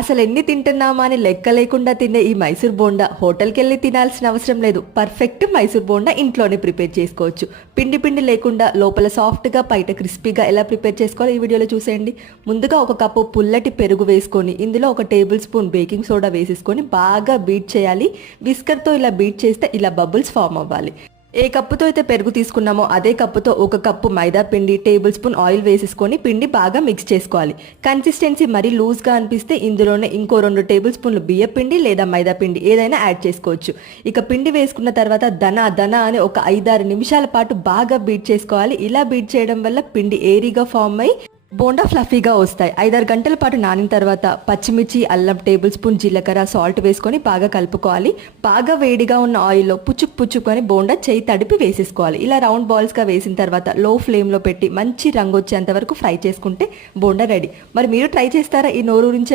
అసలు ఎన్ని తింటున్నామా అని లెక్క లేకుండా తినే ఈ మైసూర్ బోండా హోటల్కి వెళ్ళి తినాల్సిన అవసరం లేదు. పర్ఫెక్ట్ మైసూర్ బోండా ఇంట్లోనే ప్రిపేర్ చేసుకోవచ్చు. పిండి పిండి లేకుండా లోపల సాఫ్ట్గా బయట క్రిస్పీగా ఎలా ప్రిపేర్ చేసుకోవాలో ఈ వీడియోలో చూసేయండి. ముందుగా ఒక కప్పు పుల్లటి పెరుగు వేసుకొని ఇందులో ఒక టేబుల్ స్పూన్ బేకింగ్ సోడా వేసేసుకొని బాగా బీట్ చేయాలి. విస్కర్తో ఇలా బీట్ చేస్తే ఇలా బబుల్స్ ఫామ్ అవ్వాలి. ఏ కప్పుతో అయితే పెరుగు తీసుకున్నామో అదే కప్పుతో ఒక కప్పు మైదా పిండి, టేబుల్ స్పూన్ ఆయిల్ వేసేసుకొని పిండి బాగా మిక్స్ చేసుకోవాలి. కన్సిస్టెన్సీ మరీ లూజ్గా అనిపిస్తే ఇందులోనే ఇంకో 2 టేబుల్ స్పూన్లు బియ్య పిండి లేదా మైదా పిండి ఏదైనా యాడ్ చేసుకోవచ్చు. ఇక పిండి వేసుకున్న తర్వాత దన అని ఒక 5-6 నిమిషాల పాటు బాగా బీట్ చేసుకోవాలి. ఇలా బీట్ చేయడం వల్ల పిండి ఏరీగా ఫామ్ అయ్యి బోండా ఫ్లఫీగా వస్తాయి. 5-6 గంటల పాటు నానిన తర్వాత పచ్చిమిర్చి, అల్లం, టేబుల్ స్పూన్ జీలకర్ర, సాల్ట్ వేసుకొని బాగా కలుపుకోవాలి. బాగా వేడిగా ఉన్న ఆయిల్లో పుచ్చుకొని బోండా చేయి తడిపి వేసేసుకోవాలి. ఇలా రౌండ్ బాల్స్గా వేసిన తర్వాత లో ఫ్లేమ్లో పెట్టి మంచి రంగు వచ్చేంత వరకు ఫ్రై చేసుకుంటే బోండా రెడీ. మరి మీరు ట్రై చేస్తారా ఈ నోరూరించే